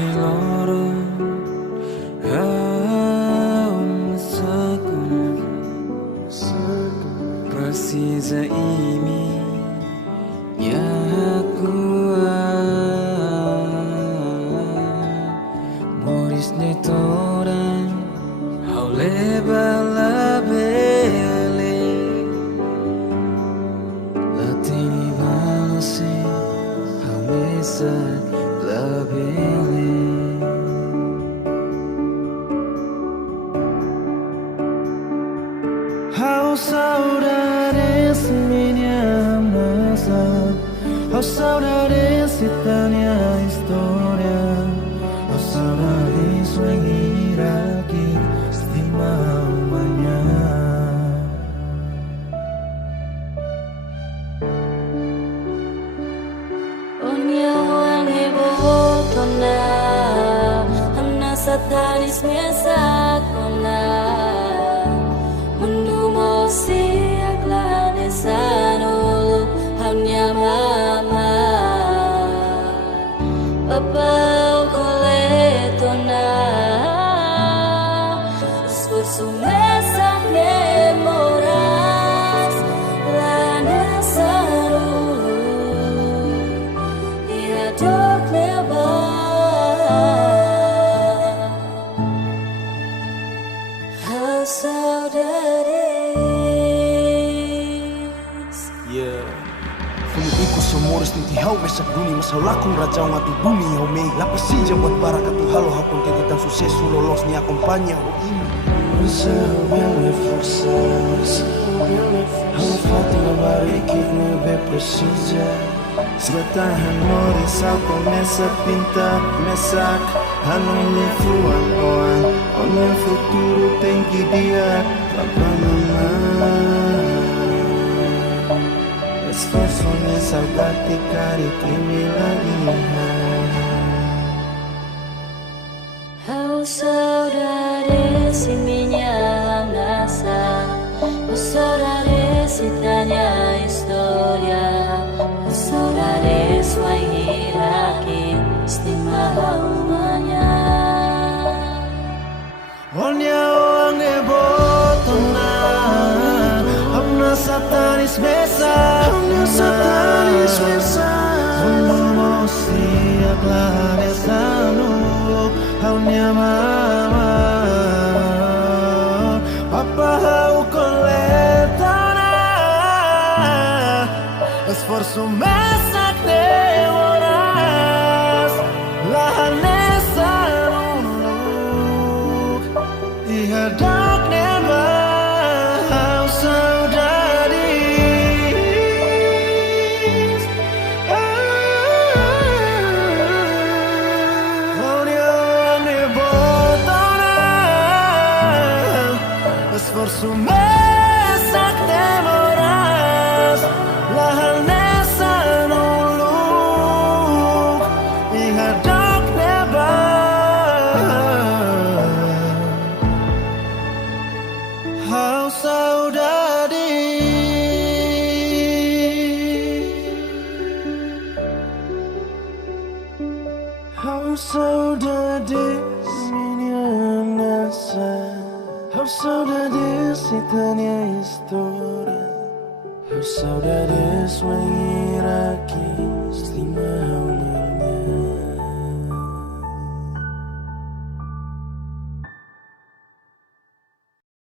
hiloro sakun precisa imi ya Moris netoran haule bala bele latini balase haule sa la bele How saudades minha massa How saudades tanya história How saudades venir aqui estimar amanhã Onya wangi botona Hamna satanis mesak kona Mendumo siak lane sanulu Hamnya mama Papa koletona Esforço mesak memoras Lane sanulu Ia dok How saudades Yeah. Fulu iku somoris tinti hau mesak duni masau lakung rajau ngatu bumi hau mei lapas sinja buat baraka tu halo hakun tentitan sucesso lolos ni acompanha o ini Recebe forças Hau fatima bariki nebe precisa Svetahan moris au começa a pintar mesak Hanoi le fluan oan Onde o futuro tem que guiar Esforço nessa saudade cara que me lagueia How saudades minha nasa How saudades tanya história How saudades vai ir aqui estimar amanhã Olha o angebotona Hamna satanis mesa Hamna satanis mesa Hamna sia clareza no Hamna mama Papa hau coletona Esforço mesak demoras Lahanesa Ia dok never how saudades Onde ane botona Esforço mesak demoras Lahanesa nuluk Ia dok never How saudades minha nasa How saudades tanya história How saudades venir aqui estimar